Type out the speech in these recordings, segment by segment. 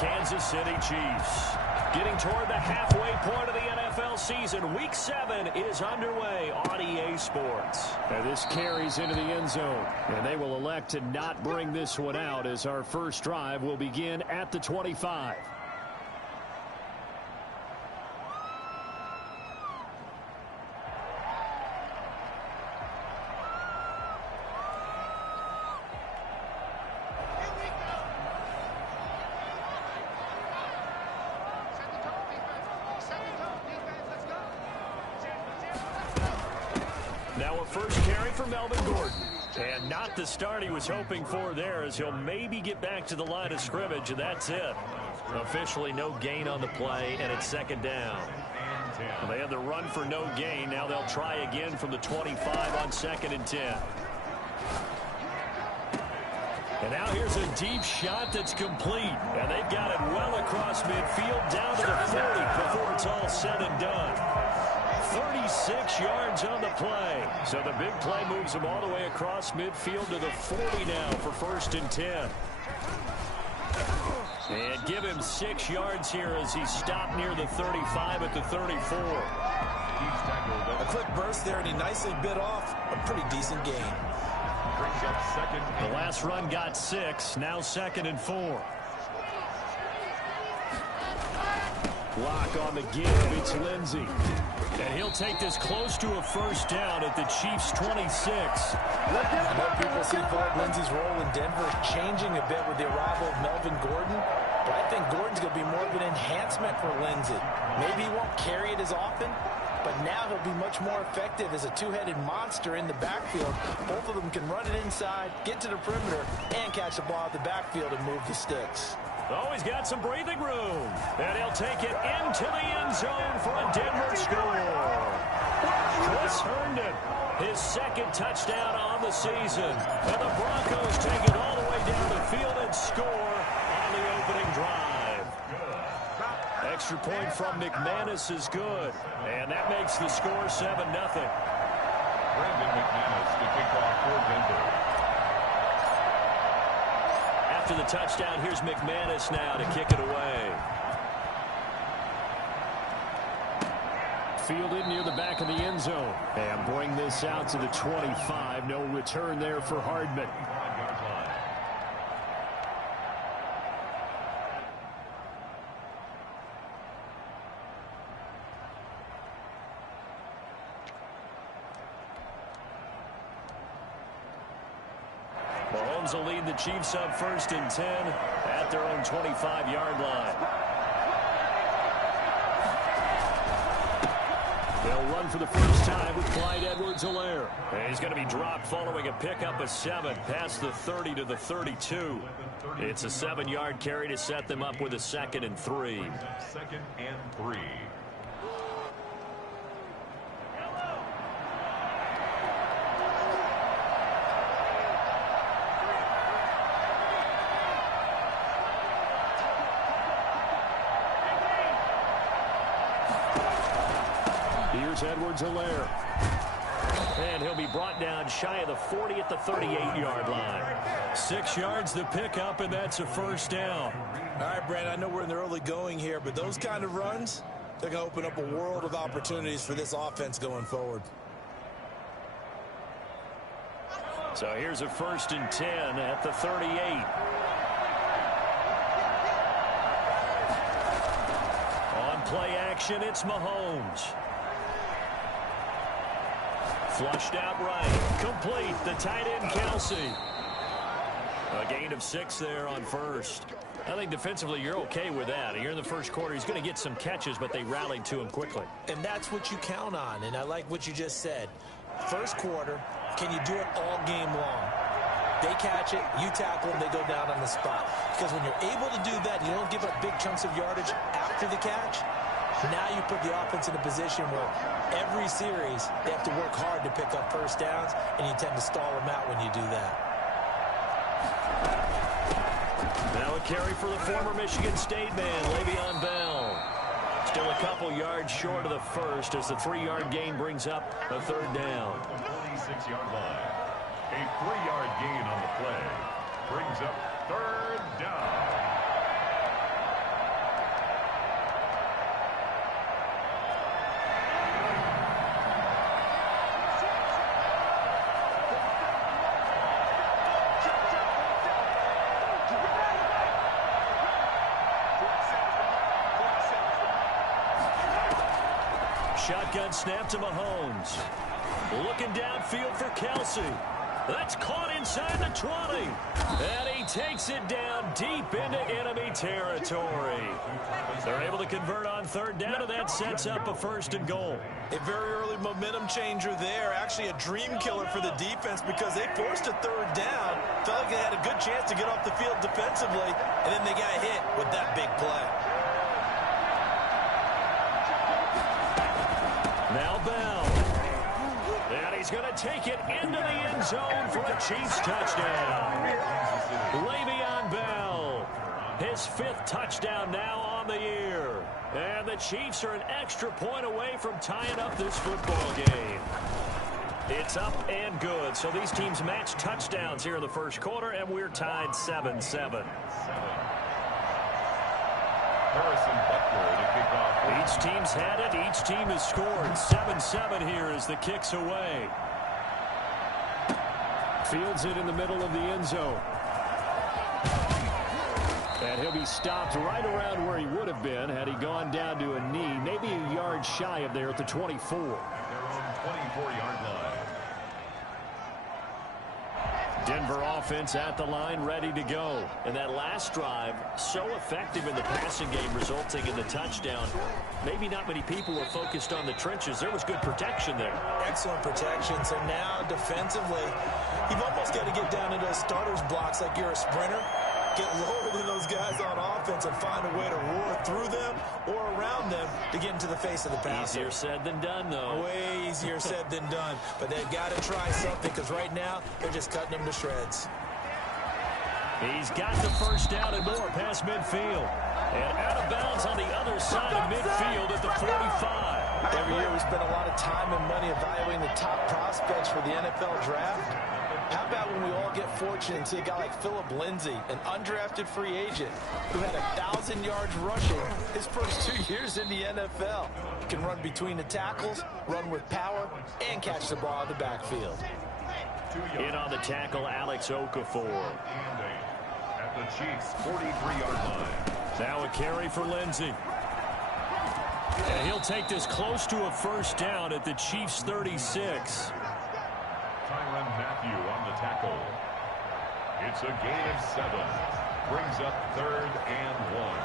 Kansas City Chiefs. Getting toward the halfway point of the NFL season. Week 7 is underway on EA Sports. And this carries into the end zone. And they will elect to not bring this one out as our first drive will begin at the 25. Now a first carry for Melvin Gordon. And not the start he was hoping for there, as he'll maybe get back to the line of scrimmage, and that's it. Officially no gain on the play, and it's second down. They had the run for no gain. Now they'll try again from the 25 on 2nd and 10. And now here's a deep shot that's complete. And they've got it well across midfield down to the 30 before it's all said and done. 36 yards on the play. So the big play moves him all the way across midfield to the 40 now for 1st and 10. And give him 6 yards here as he stopped near the 35 at the 34. A quick burst there, and he nicely bit off a pretty decent gain. The last run got 6. Now 2nd and 4. Block on the give. It's Lindsey. And he'll take this close to a first down at the Chiefs' 26. I know people see Phillip Lindsay's role in Denver changing a bit with the arrival of Melvin Gordon, but I think Gordon's going to be more of an enhancement for Lindsay. Maybe he won't carry it as often, but now he'll be much more effective as a two-headed monster in the backfield. Both of them can run it inside, get to the perimeter, and catch the ball at the backfield and move the sticks. Oh, he's got some breathing room. And he'll take it into the end zone for a Denver score. Chris Herndon, his 2nd touchdown on the season. And the Broncos take it all the way down the field and score on the opening drive. Extra point from McManus is good. And that makes the score 7-0. Brandon McManus to kick off for Denver. After the touchdown, here's McManus now to kick it away. Fielded near the back of the end zone. And bring this out to the 25. No return there for Hardman. Mahomes will lead the Chiefs up 1st and 10 at their own 25-yard line. They'll run for the first time with Clyde Edwards-Helaire. He's going to be dropped following a pickup of 7 past the 30 to the 32. It's a 7-yard carry to set them up with a 2nd and 3. 2nd and 3. Here's Edwards-Helaire. And he'll be brought down shy of the 40 at the 38-yard line. 6 yards to pick up, and that's a first down. All right, Brandon, I know we're in the early going here, but those kind of runs, they're going to open up a world of opportunities for this offense going forward. So here's a 1st and 10 at the 38. On play action, it's Mahomes. Flushed out right. Complete. The tight end, Kelsey. A gain of 6 there on first. I think defensively you're okay with that. Here in the first quarter, he's going to get some catches, but they rallied to him quickly. And that's what you count on, and I like what you just said. First quarter, can you do it all game long? They catch it, you tackle them, they go down on the spot. Because when you're able to do that, you don't give up big chunks of yardage after the catch. Now you put the offense in a position where every series they have to work hard to pick up first downs, and you tend to stall them out when you do that. Now a carry for the former Michigan State man, Le'Veon Bell. Still a couple yards short of the first as the 3-yard gain brings up a 3rd down. 36-yard line. A 3-yard gain on the play brings up 3rd down. Shotgun snap to Mahomes. Looking downfield for Kelsey. That's caught inside the 20. And he takes it down deep into enemy territory. They're able to convert on third down, and that sets up a 1st and goal. A very early momentum changer there. Actually a dream killer for the defense because they forced a third down. Felt like they had a good chance to get off the field defensively, and then they got hit with that big play. Now Bell. And he's going to take it into the end zone for a Chiefs touchdown. Le'Veon Bell, his 5th touchdown now on the year. And the Chiefs are an extra point away from tying up this football game. It's up and good. So these teams match touchdowns here in the 1st quarter, and we're tied 7-7. Harrison Butler to kick off. Each team's had it. Each team has scored. 7-7 here as the kick's away. Fields it in the middle of the end zone. And he'll be stopped right around where he would have been had he gone down to a knee, maybe a yard shy of there at the 24. Their own 24-yard line. Denver offense at the line, ready to go. And that last drive, so effective in the passing game, resulting in the touchdown. Maybe not many people were focused on the trenches. There was good protection there. Excellent protection. So now defensively, you've almost got to get down to those starters blocks like you're a sprinter. Get lower than those guys on offense and find a way to roar through them or around them to get into the face of the passer. Easier said than done, though. Way easier said than done. But they've got to try something because right now they're just cutting them to shreds. He's got the 1st down and more past midfield. And out of bounds on the other side of midfield at the 45. Every year we spend a lot of time and money evaluating the top prospects for the NFL draft. How about when we all get fortunate and see a guy like Phillip Lindsay, an undrafted free agent who had 1,000 yards rushing his first 2 years in the NFL. Can run between the tackles, run with power, and catch the ball in the backfield. In on the tackle, Alex Okafor. At the Chiefs' 43-yard line. Now a carry for Lindsay. And he'll take this close to a 1st down at the Chiefs' 36. Tyrann Mathieu on the tackle. It's a gain of 7. Brings up 3rd and 1.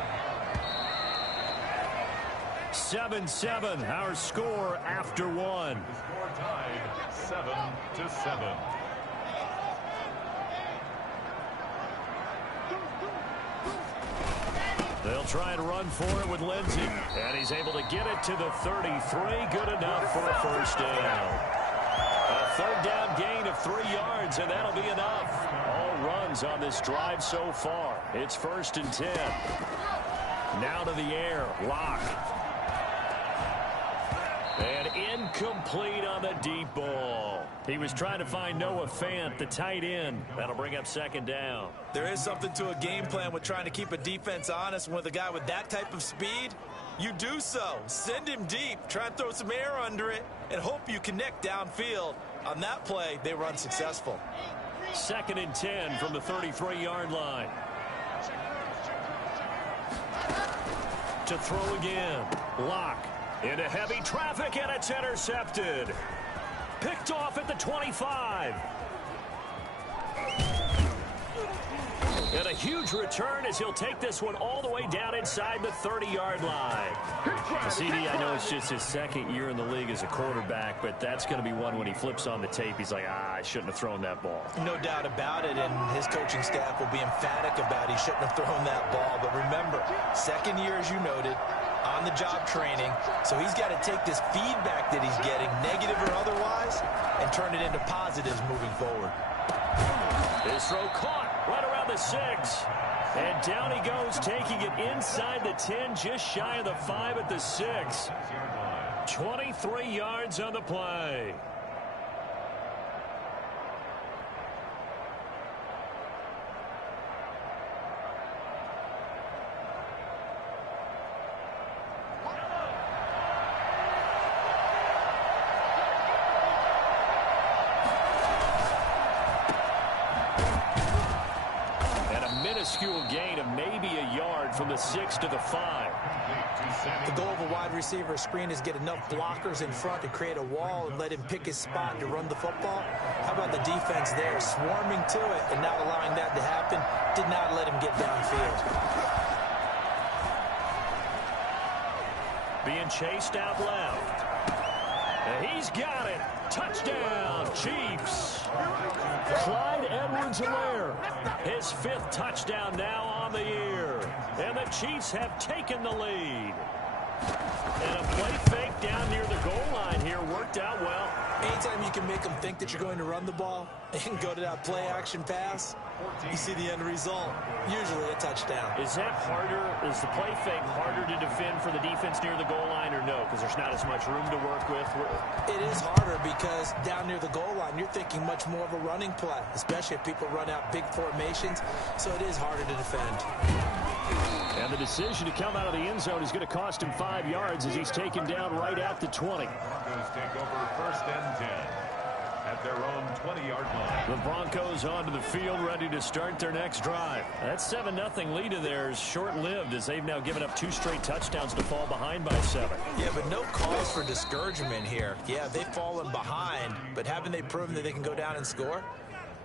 7-7, our score after 1. The score tied 7-7. They'll try and run for it with Lindsay. And he's able to get it to the 33. Good enough for a 1st down. A 3rd down gain of 3 yards, and that'll be enough. All runs on this drive so far. It's 1st and 10. Now to the air. Lock. And incomplete on the deep ball. He was trying to find Noah Fant, the tight end. That'll bring up 2nd down. There is something to a game plan with trying to keep a defense honest. With a guy with that type of speed, you do so. Send him deep, try and throw some air under it, and hope you connect downfield. On that play, they run successful. 2nd and 10 from the 33-yard line. To throw again. Lock. Into heavy traffic, and it's intercepted. Picked off at the 25. And a huge return as he'll take this one all the way down inside the 30-yard line. CD, I know it's just his 2nd year in the league as a quarterback, but that's going to be one when he flips on the tape. He's like, I shouldn't have thrown that ball. No doubt about it, and his coaching staff will be emphatic about he shouldn't have thrown that ball. But remember, 2nd year, as you noted, on-the-job training, so he's got to take this feedback that he's getting, negative or otherwise, and turn it into positives moving forward. This throw caught right around the 6. And down he goes, taking it inside the 10, just shy of the 5 at the 6. 23 yards on the play. Minuscule gain of maybe a yard from the 6 to the 5. The goal of a wide receiver screen is get enough blockers in front to create a wall and let him pick his spot to run the football. How about the defense there, swarming to it and not allowing that to happen? Did not let him get downfield. Being chased out left. And he's got it. Touchdown, Chiefs. Clyde Edwards-Helaire, his 5th touchdown now on the year. And the Chiefs have taken the lead. And a play fake down near the goal line here worked out well. Anytime you can make them think that you're going to run the ball and go to that play action pass, you see the end result, usually a touchdown. Is that harder? Is the play fake harder to defend for the defense near the goal line or no? Because there's not as much room to work with? It is harder because down near the goal line, you're thinking much more of a running play, especially if people run out big formations. So it is harder to defend. And the decision to come out of the end zone is going to cost him 5 yards as he's taken down right at the 20. Broncos take over 1st and 10 at their own 20-yard line. The Broncos onto the field, ready to start their next drive. That 7-0 lead of theirs short-lived as they've now given up 2 straight touchdowns to fall behind by 7. Yeah, but no cause for discouragement here. Yeah, they've fallen behind, but haven't they proven that they can go down and score?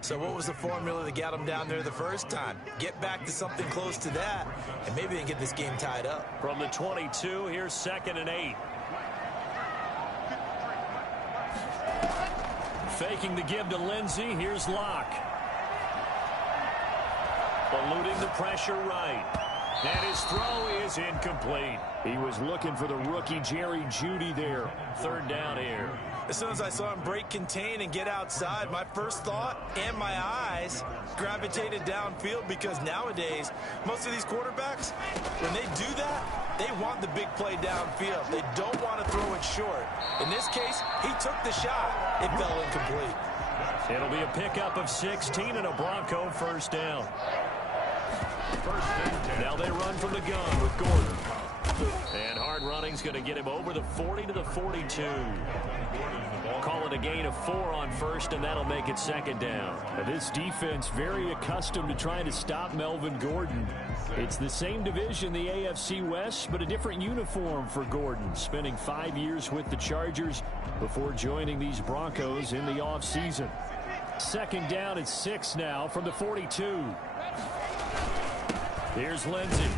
So what was the formula that got them down there the first time? Get back to something close to that, and maybe they can get this game tied up. From the 22, here's 2nd and 8. Faking the give to Lindsey. Here's Locke. Eluding the pressure right. And his throw is incomplete. He was looking for the rookie Jerry Jeudy there. 3rd down here. As soon as I saw him break contain and get outside, my first thought and my eyes gravitated downfield because nowadays, most of these quarterbacks, when they do that, they want the big play downfield. They don't want to throw it short. In this case, he took the shot. It fell incomplete. It'll be a pickup of 16 and a Bronco 1st down. 1st and 10. Now they run from the gun with Gordon. And hard running's going to get him over the 40 to the 42. Call it a gain of 4 on 1st, and that'll make it 2nd down. Now this defense very accustomed to trying to stop Melvin Gordon. It's the same division, the AFC West, but a different uniform for Gordon, spending 5 years with the Chargers before joining these Broncos in the offseason. 2nd down at 6 now from the 42. Here's Lindsey.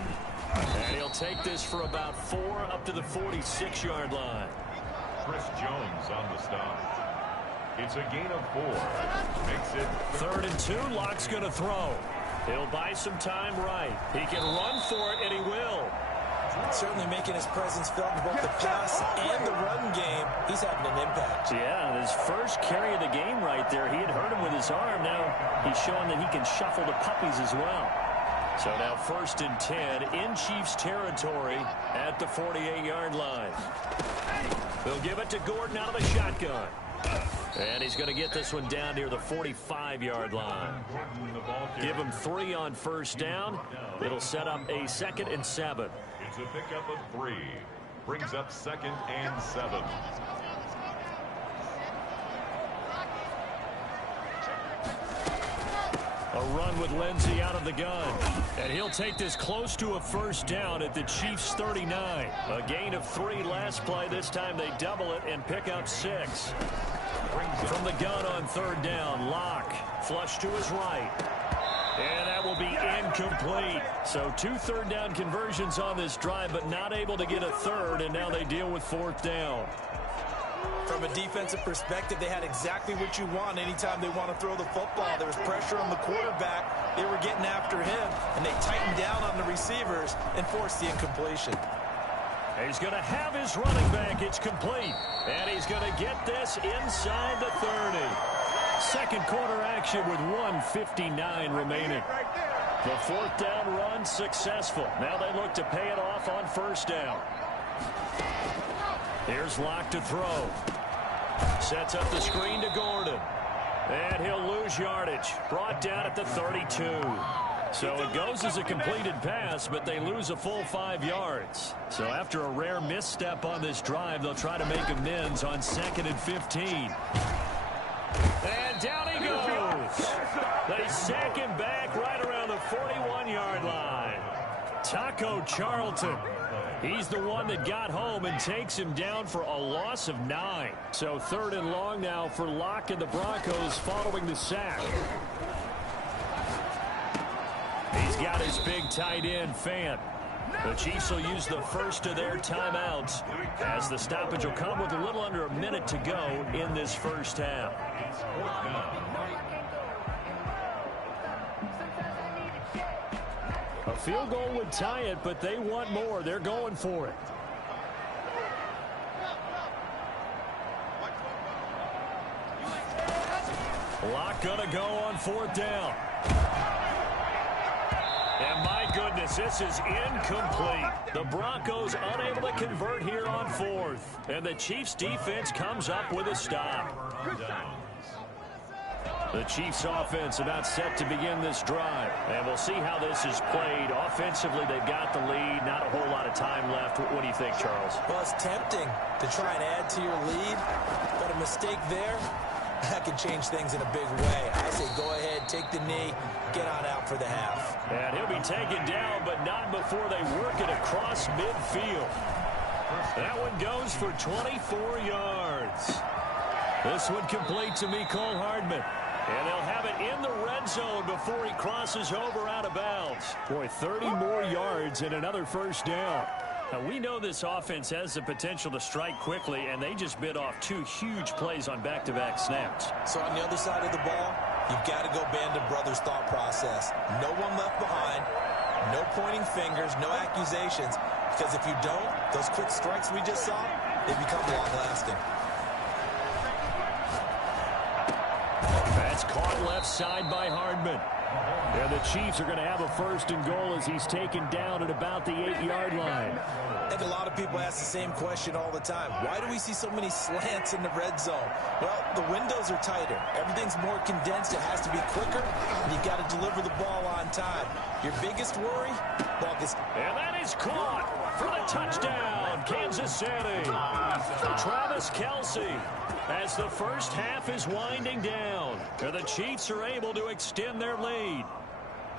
And he'll take this for about 4 up to the 46-yard line. Chris Jones on the stop. It's a gain of 4. Makes it 3rd and 2. Locke's going to throw. He'll buy some time right. He can run for it, and he will. Certainly making his presence felt in both the pass and the run game. He's having an impact. Yeah, his first carry of the game right there, he had hurt him with his arm. Now he's showing that he can shuffle the puppies as well. So now 1st and 10 in Chiefs territory at the 48-yard line. They'll give it to Gordon out of the shotgun. And he's going to get this one down near the 45-yard line. Give him 3 on 1st down. It'll set up a 2nd and 7. It's a pickup of 3. Brings up 2nd and 7. A run with Lindsey out of the gun. And he'll take this close to a 1st down at the Chiefs' 39. A gain of 3 last play. This time they double it and pick up 6. From the gun on 3rd down, Locke flush to his right. And that will be incomplete. So 2 3rd down conversions on this drive, but not able to get a 3rd, and now they deal with 4th down. From a defensive perspective, they had exactly what you want anytime they want to throw the football. There was pressure on the quarterback. They were getting after him, and they tightened down on the receivers and forced the incompletion. He's going to have his running back. It's complete. And he's going to get this inside the 30. 2nd quarter action with 1:59 remaining. The 4th down run successful. Now they look to pay it off on 1st down. Here's Locke to throw. Sets up the screen to Gordon. And he'll lose yardage. Brought down at the 32. So it goes as a completed pass, but they lose a full 5 yards. So after a rare misstep on this drive, they'll try to make amends on 2nd and 15. And down he goes. They sack him back right around the 41-yard line. Talk Taco Charlton. He's the one that got home and takes him down for a loss of 9. So 3rd and long now for Locke and the Broncos following the sack. He's got his big tight end, Fant. The Chiefs will use the first of their timeouts as the stoppage will come with a little under a minute to go in this first half. A field goal would tie it, but they want more. They're going for it. Locke gonna go on 4th down. And my goodness, this is incomplete. The Broncos unable to convert here on 4th. And the Chiefs defense comes up with a stop. The Chiefs offense about set to begin this drive. And we'll see how this is played. Offensively, they've got the lead. Not a whole lot of time left. What do you think, Charles? Well, it's tempting to try and add to your lead. But a mistake there, that could change things in a big way. I say go ahead, take the knee, get on out for the half. And he'll be taken down, but not before they work it across midfield. That one goes for 24 yards. This one complete to Mecole Hardman. And they'll have it in the red zone before he crosses over out of bounds. Boy, 30 more yards and another first down. Now, we know this offense has the potential to strike quickly, and they just bit off 2 huge plays on back-to-back snaps. So on the other side of the ball, you've got to go Band of Brothers thought process. No one left behind, no pointing fingers, no accusations, because if you don't, those quick strikes we just saw, they become long-lasting. That's caught left side by Hardman. And the Chiefs are going to have a 1st and goal as he's taken down at about the 8-yard line. I think a lot of people ask the same question all the time. Why do we see so many slants in the red zone? Well, the windows are tighter. Everything's more condensed. It has to be quicker, and you've got to deliver the ball on time. Your biggest worry? Well, and that is caught for the touchdown, Kansas City. Travis Kelce, as the first half is winding down, and the Chiefs are able to extend their lead.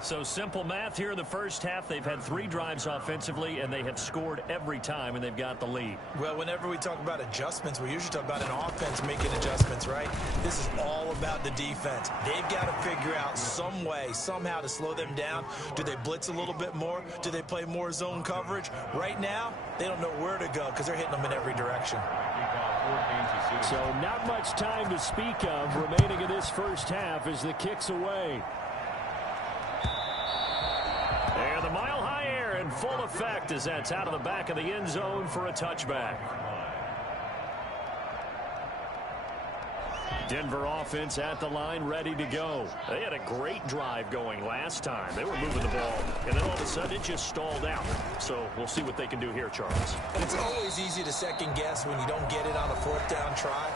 So simple math here in the first half. They've had 3 drives offensively, and they have scored every time, and they've got the lead. Well, whenever we talk about adjustments, we usually talk about an offense making adjustments, right? This is all about the defense. They've got to figure out some way, somehow to slow them down. Do they blitz a little bit more? Do they play more zone coverage? Right now, they don't know where to go because they're hitting them in every direction. So not much time to speak of remaining in this first half as the kick's away. And the mile-high air in full effect as that's out of the back of the end zone for a touchback. Denver offense at the line, ready to go. They had a great drive going last time. They were moving the ball, and then all of a sudden it just stalled out. So we'll see what they can do here, Charles. And it's always easy to second guess when you don't get it on a 4th down try.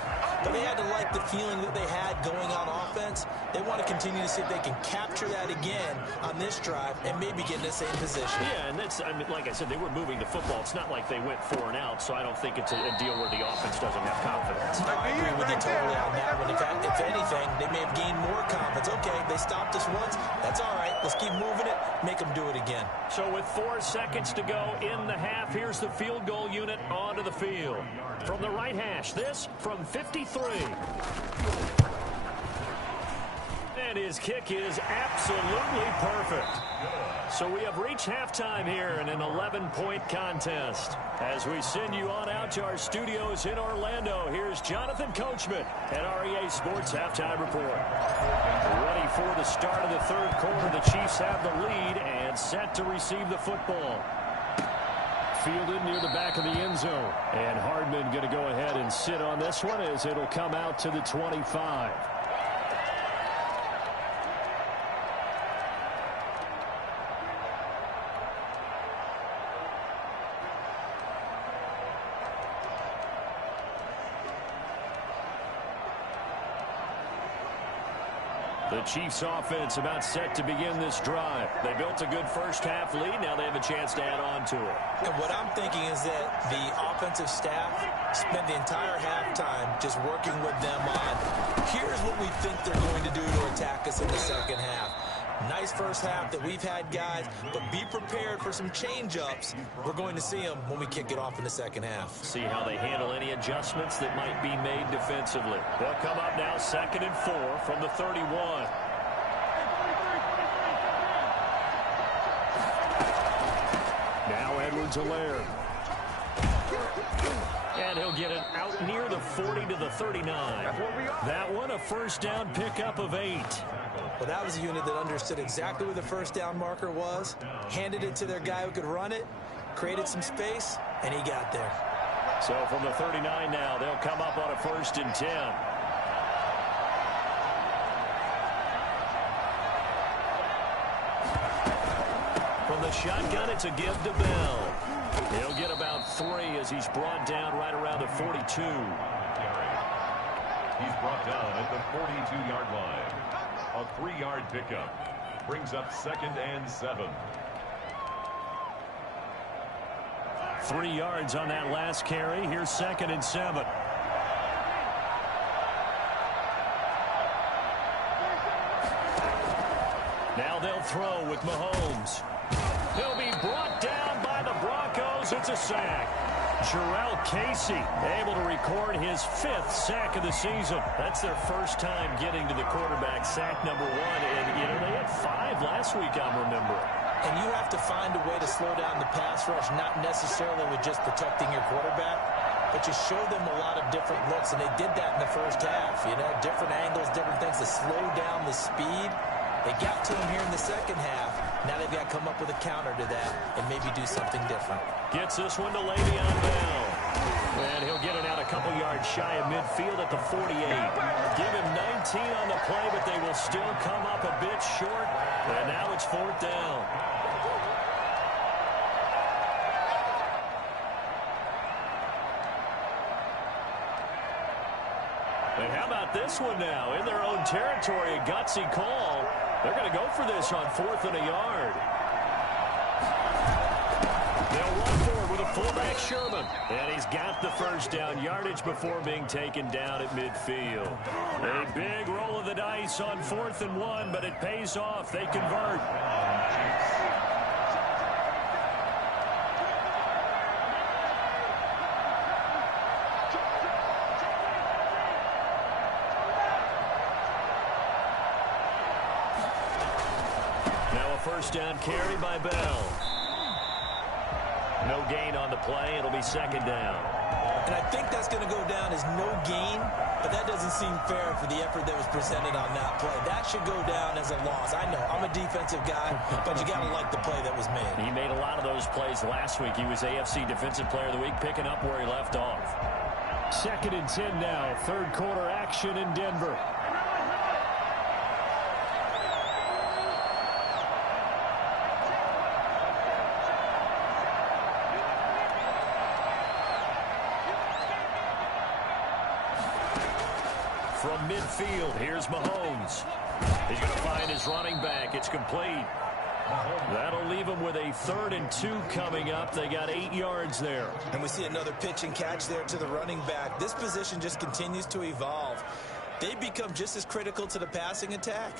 But they had to like the feeling that they had going on offense. They want to continue to see if they can capture that again on this drive and maybe get in the same position. Yeah, and that's, I mean, like I said, they were moving the football. It's not like they went 4 and out, so I don't think it's a deal where the offense doesn't have confidence. No, I agree with you totally on that one. In fact, if anything, they may have gained more confidence. Okay, they stopped us once. That's all right. Let's keep moving it. Make them do it again. So with 4 seconds to go in the half, here's the field goal unit onto the field. From the right hash, this from 53. And his kick is absolutely perfect. So we have reached halftime here in an 11-point contest. As we send you on out to our studios in Orlando, here's Jonathan Coachman at REA Sports Halftime Report. Ready for the start of the 3rd quarter. The Chiefs have the lead and set to receive the football. Fielded near the back of the end zone. And Hardman going to go ahead and sit on this one as it'll come out to the 25. The Chiefs offense about set to begin this drive. They built a good first half lead. Now they have a chance to add on to it. And what I'm thinking is that the offensive staff spent the entire halftime just working with them on, here's what we think they're going to do to attack us in the second half. Nice first half that we've had, guys, but be prepared for some change-ups. We're going to see them when we kick it off in the second half. See how they handle any adjustments that might be made defensively. They'll come up now 2nd and 4 from the 31. Now Edwards-Helaire. And he'll get it out near the 40 to the 39. That one a first down pickup of 8. Well, that was a unit that understood exactly where the first down marker was, handed it to their guy who could run it, created some space, and he got there. So from the 39 now, they'll come up on a 1st and 10. From the shotgun, it's a give to Bell. He'll get about 3 as he's brought down right around the 42. He's brought down at the 42-yard line. A 3-yard pickup brings up 2nd and 7. 3 yards on that last carry. Here's 2nd and 7. Now they'll throw with Mahomes. He'll be brought down by the Broncos. It's a sack. Jarrell Casey able to record his 5th sack of the season. That's their first time getting to the quarterback, sack number 1. And, you know, they had 5 last week, I'm remembering. And you have to find a way to slow down the pass rush, not necessarily with just protecting your quarterback, but you show them a lot of different looks, and they did that in the first half. You know, different angles, different things to slow down the speed. They got to him here in the second half. Now they've got to come up with a counter to that and maybe do something different. Gets this one to Le'Veon Bell. And he'll get it out a couple yards shy of midfield at the 48. Give him 19 on the play, but they will still come up a bit short. And now it's 4th down. And how about this one now? In their own territory, a gutsy call. They're going to go for this on 4th and a yard. They'll run forward with a fullback, Sherman. And he's got the first down yardage before being taken down at midfield. A big roll of the dice on 4th and 1, but it pays off. They convert. First down carry by Bell. No gain on the play. It'll be 2nd down. And I think that's going to go down as no gain, but that doesn't seem fair for the effort that was presented on that play. That should go down as a loss. I know, I'm a defensive guy, but you got to like the play that was made. He made a lot of those plays last week. He was AFC Defensive Player of the Week, picking up where he left off. 2nd and 10 now. 3rd quarter action in Denver. From midfield, here's Mahomes. He's going to find his running back. It's complete. That'll leave him with a 3rd and 2 coming up. They got 8 yards there. And we see another pitch and catch there to the running back. This position just continues to evolve. They become just as critical to the passing attack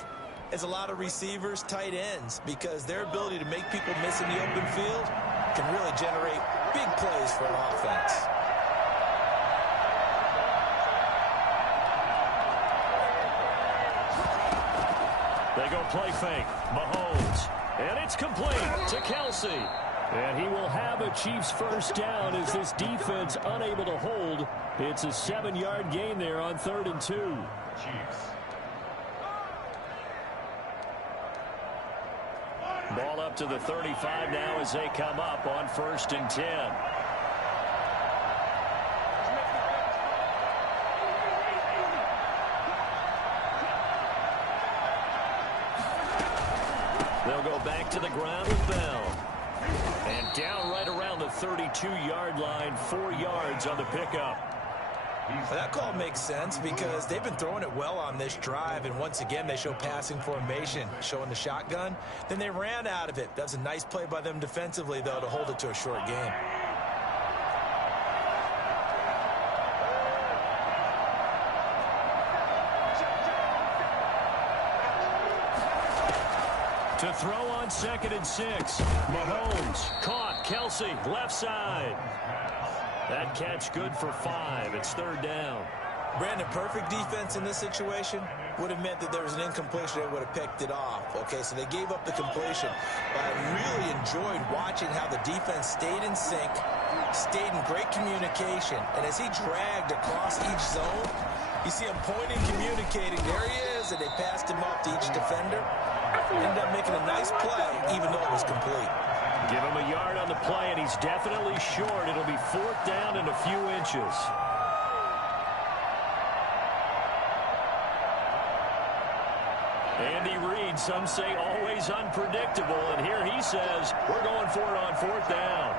as a lot of receivers, tight ends, because their ability to make people miss in the open field can really generate big plays for an offense. They go play fake. Mahomes. And it's complete to Kelsey. And he will have a Chiefs first down as this defense unable to hold. It's a 7-yard gain there on 3rd and 2. Chiefs. Ball up to the 35 now as they come up on 1st and 10. They'll go back to the ground with Bell. And down right around the 32-yard line, 4 yards on the pickup. Well, that call makes sense because they've been throwing it well on this drive, and once again they show passing formation, showing the shotgun. Then they ran out of it. That was a nice play by them defensively, though, to hold it to a short game. To throw on 2nd and 6. Mahomes caught. Kelsey, left side. That catch good for 5. It's 3rd down. Brandon, perfect defense in this situation would have meant that there was an incompletion. They would have picked it off. Okay, so they gave up the completion. But I really enjoyed watching how the defense stayed in sync, stayed in great communication. And as he dragged across each zone, you see him pointing, communicating. There he is, and they passed him off to each defender. Ended up making a nice play, even though it was complete. Give him a yard on the play, and he's definitely short. It'll be 4th down and a few inches. Andy Reid, some say always unpredictable, and here he says we're going for it on 4th down.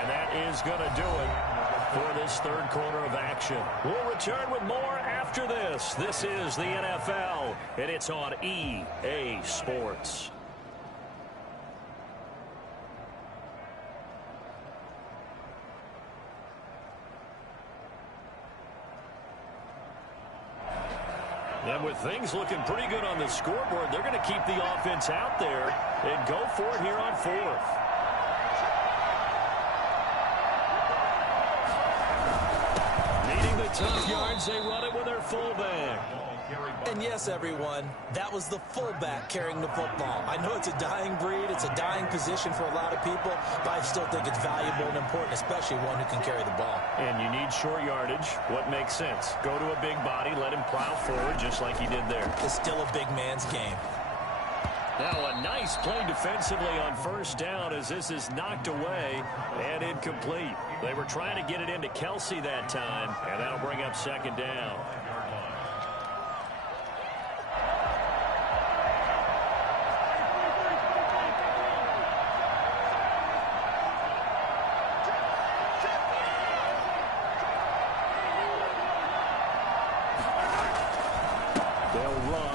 And that is going to do it for this 3rd quarter of action. We'll return with more after this. This is the NFL, and it's on EA Sports. And with things looking pretty good on the scoreboard, they're going to keep the offense out there and go for it here on 4th. Needing the tough yards, they run it with their fullback. And yes, everyone, that was the fullback carrying the football. I know it's a dying breed, it's a dying position for a lot of people, but I still think it's valuable and important, especially one who can carry the ball. And you need short yardage. What makes sense? Go to a big body, let him plow forward just like he did there. It's still a big man's game. Now a nice play defensively on 1st down as this is knocked away and incomplete. They were trying to get it into Kelsey that time, and that'll bring up 2nd down.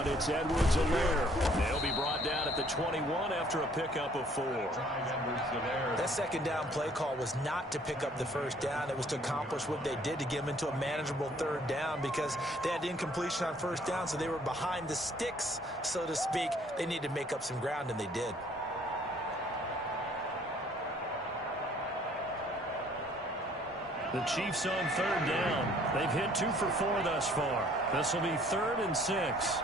It's Edwards-Helaire. They'll be brought down at the 21 after a pickup of 4. That 2nd down play call was not to pick up the 1st down. It was to accomplish what they did to get them into a manageable 3rd down because they had incompletion on 1st down, so they were behind the sticks, so to speak. They needed to make up some ground, and they did. The Chiefs on 3rd down. They've hit 2 for 4 thus far. This will be 3rd and 6.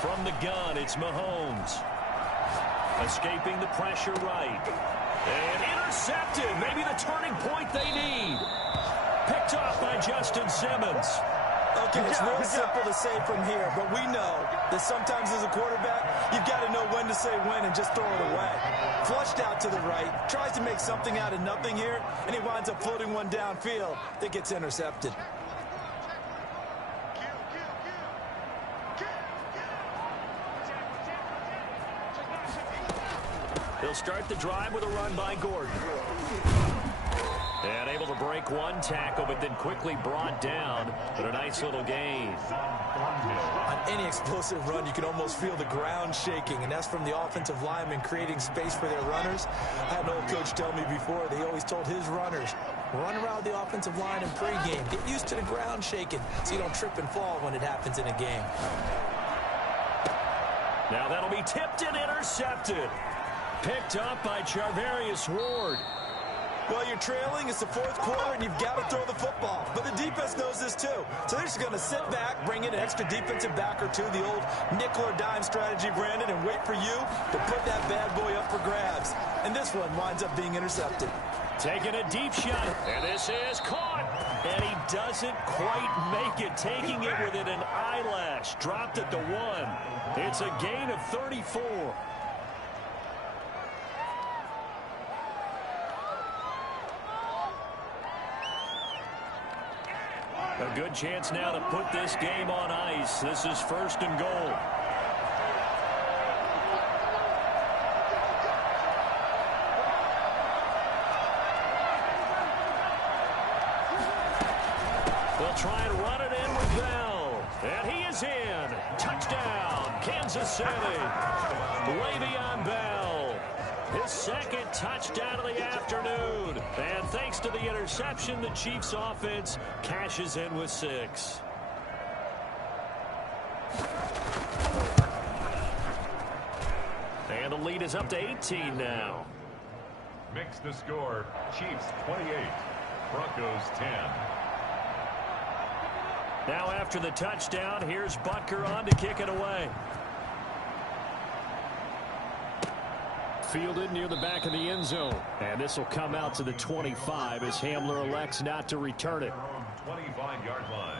From the gun, it's Mahomes. Escaping the pressure right. And intercepted. Maybe the turning point they need. Picked off by Justin Simmons. Okay, it's real simple to say from here, but we know that sometimes as a quarterback, you've got to know when to say when and just throw it away. Flushed out to the right, tries to make something out of nothing here, and he winds up floating one downfield that gets intercepted. They'll start the drive with a run by Gordon. And able to break one tackle, but then quickly brought down. But a nice little gain. On any explosive run, you can almost feel the ground shaking, and that's from the offensive linemen creating space for their runners. I had an old coach tell me before, they always told his runners, run around the offensive line in pregame. Get used to the ground shaking so you don't trip and fall when it happens in a game. Now that'll be tipped and intercepted. Picked up by Charvarius Ward. Well, you're trailing. It's the 4th quarter, and you've got to throw the football. But the defense knows this, too. So they're just going to sit back, bring in an extra defensive back or two, the old nickel or dime strategy, Brandon, and wait for you to put that bad boy up for grabs. And this one winds up being intercepted. Taking a deep shot, and this is caught. And he doesn't quite make it, taking it within an eyelash. Dropped at the 1. It's a gain of 34. A good chance now to put this game on ice. This is 1st and goal. They'll try and run it in with Bell. And he is in. Touchdown, Kansas City. Le'Veon Bell. His second touchdown of the afternoon. And thanks to the interception, the Chiefs offense cashes in with 6. And the lead is up to 18 now. Makes the score Chiefs 28, Broncos 10. Now after the touchdown, here's Butker on to kick it away. Fielded near the back of the end zone. And this will come out to the 25 as Hamler elects not to return it. 25-yard line.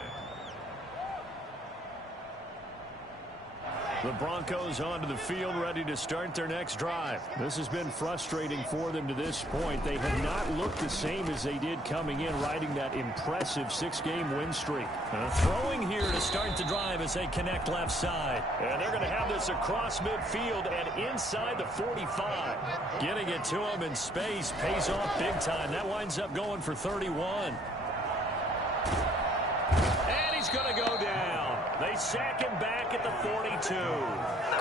The Broncos onto the field, ready to start their next drive. This has been frustrating for them to this point. They have not looked the same as they did coming in, riding that impressive 6-game win streak. Throwing here to start the drive as they connect left side. And they're going to have this across midfield and inside the 45. Getting it to him in space pays off big time. That winds up going for 31. And he's going to go down. They sack him back at the 42.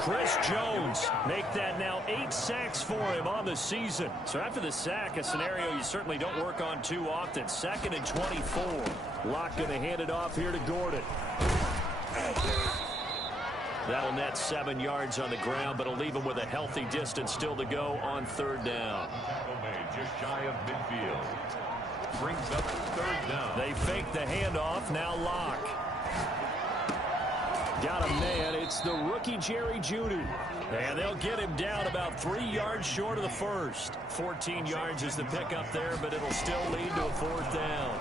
Chris Jones make that now 8 sacks for him on the season. So after the sack, a scenario you certainly don't work on too often. 2nd and 24. Locke going to hand it off here to Gordon. That'll net 7 yards on the ground, but it'll leave him with a healthy distance still to go on 3rd down. Tackle made just shy of midfield. Brings up 3rd down. They fake the handoff. Now Locke. Got a man. It's the rookie Jerry Jeudy. And they'll get him down about 3 yards short of the first. 14 yards is the pickup there, but it'll still lead to a 4th down.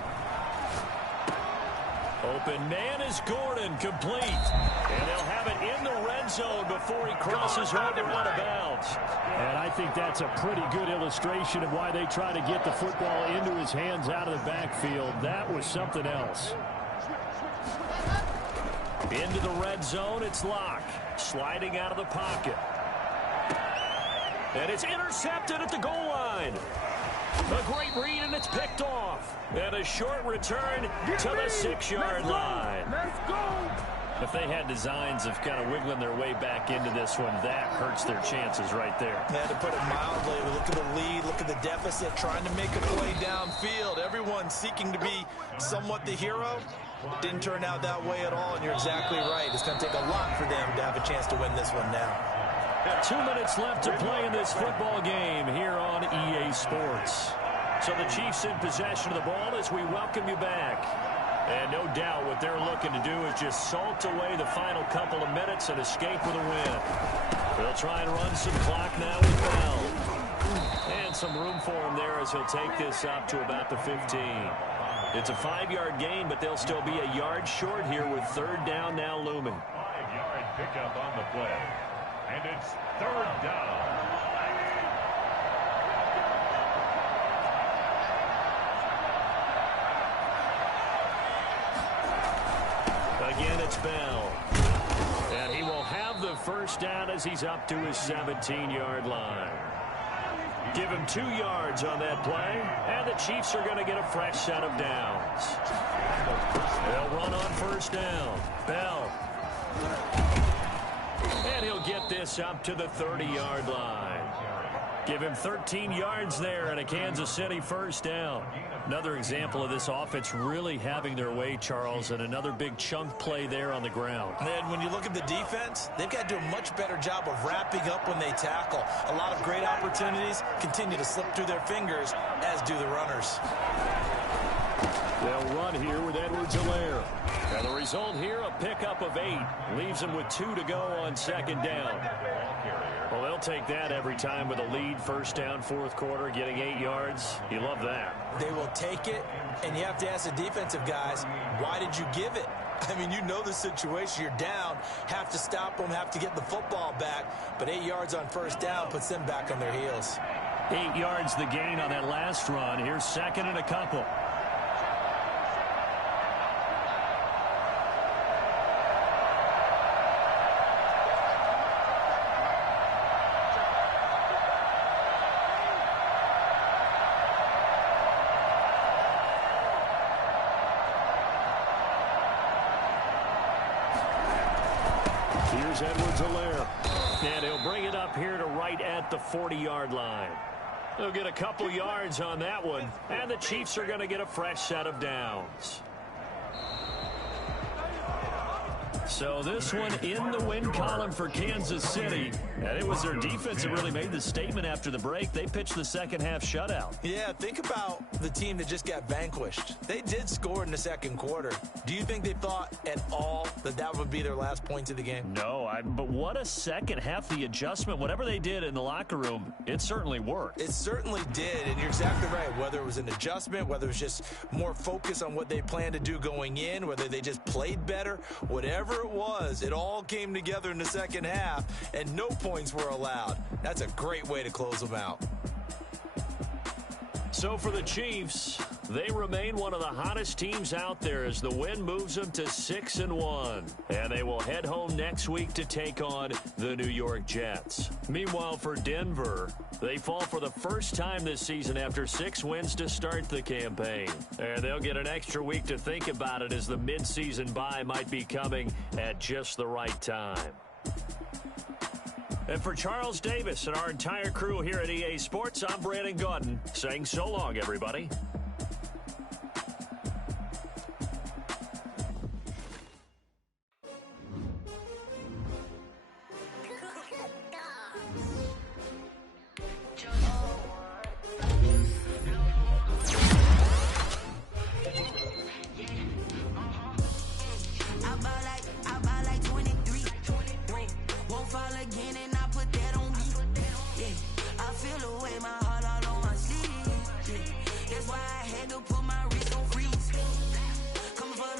Open man is Gordon, complete. And they'll have it in the red zone before he crosses over out of bounds. And I think that's a pretty good illustration of why they try to get the football into his hands out of the backfield. That was something else. Into the red zone, it's Locke. Sliding out of the pocket. And it's intercepted at the goal line. A great read, and it's picked off. And a short return to the 6-yard line. Let's go. If they had designs of kind of wiggling their way back into this one, that hurts their chances right there. Yeah, to put it mildly, look at the lead, look at the deficit, trying to make a play downfield. Everyone seeking to be somewhat the hero. Didn't turn out that way at all, and you're exactly right. It's going to take a lot for them to have a chance to win this one now. 2 minutes left to play in this football game here on EA Sports. So the Chiefs in possession of the ball as we welcome you back. And no doubt what they're looking to do is just salt away the final couple of minutes and escape with a win. They'll try and run some clock now with Bell. And some room for him there as he'll take this up to about the 15. It's a 5-yard gain, but they'll still be a yard short here with 3rd down now looming. 5-yard pickup on the play. And it's 3rd down. Again, it's Bell. And he will have the 1st down as he's up to his 17-yard line. Give him 2 yards on that play, and the Chiefs are going to get a fresh set of downs. They'll run on 1st down. Bell. And he'll get this up to the 30-yard line. Give him 13 yards there and a Kansas City 1st down. Another example of this offense really having their way, Charles, and another big chunk play there on the ground. And when you look at the defense, they've got to do a much better job of wrapping up when they tackle. A lot of great opportunities continue to slip through their fingers, as do the runners. They'll run here with Edwards-Helaire. And the result here, a pickup of 8. Leaves them with 2 to go on 2nd down. Well, they'll take that every time with a lead. 1st down, 4th quarter, getting 8 yards. You love that. They will take it, and you have to ask the defensive guys, why did you give it? I mean, you know the situation. You're down, have to stop them, have to get the football back. But 8 yards on 1st down puts them back on their heels. 8 yards the gain on that last run. Here's 2nd and a couple. Here's Edwards-Helaire. And he'll bring it up here to right at the 40-yard line. They'll get a couple yards on that one, and the Chiefs are going to get a fresh set of downs. So this one in the win column for Kansas City. And it was their defense that really made the statement after the break. They pitched the second-half shutout. Yeah, think about the team that just got vanquished. They did score in the second quarter. Do you think they thought at all that that would be their last points of the game? No, but what a second half. The adjustment, whatever they did in the locker room, it certainly worked. It certainly did, and you're exactly right. Whether it was an adjustment, whether it was just more focus on what they planned to do going in, whether they just played better, whatever it was, it all came together in the second half, and no points were allowed. That's a great way to close them out. So for the Chiefs, they remain one of the hottest teams out there as the win moves them to 6-1. And they will head home next week to take on the New York Jets. Meanwhile, for Denver, they fall for the first time this season after 6 wins to start the campaign. And they'll get an extra week to think about it as the midseason bye might be coming at just the right time. And for Charles Davis and our entire crew here at EA Sports, I'm Brandon Gaudin saying so long, everybody. Fall again and I put that on me. Yeah, I feel away my heart.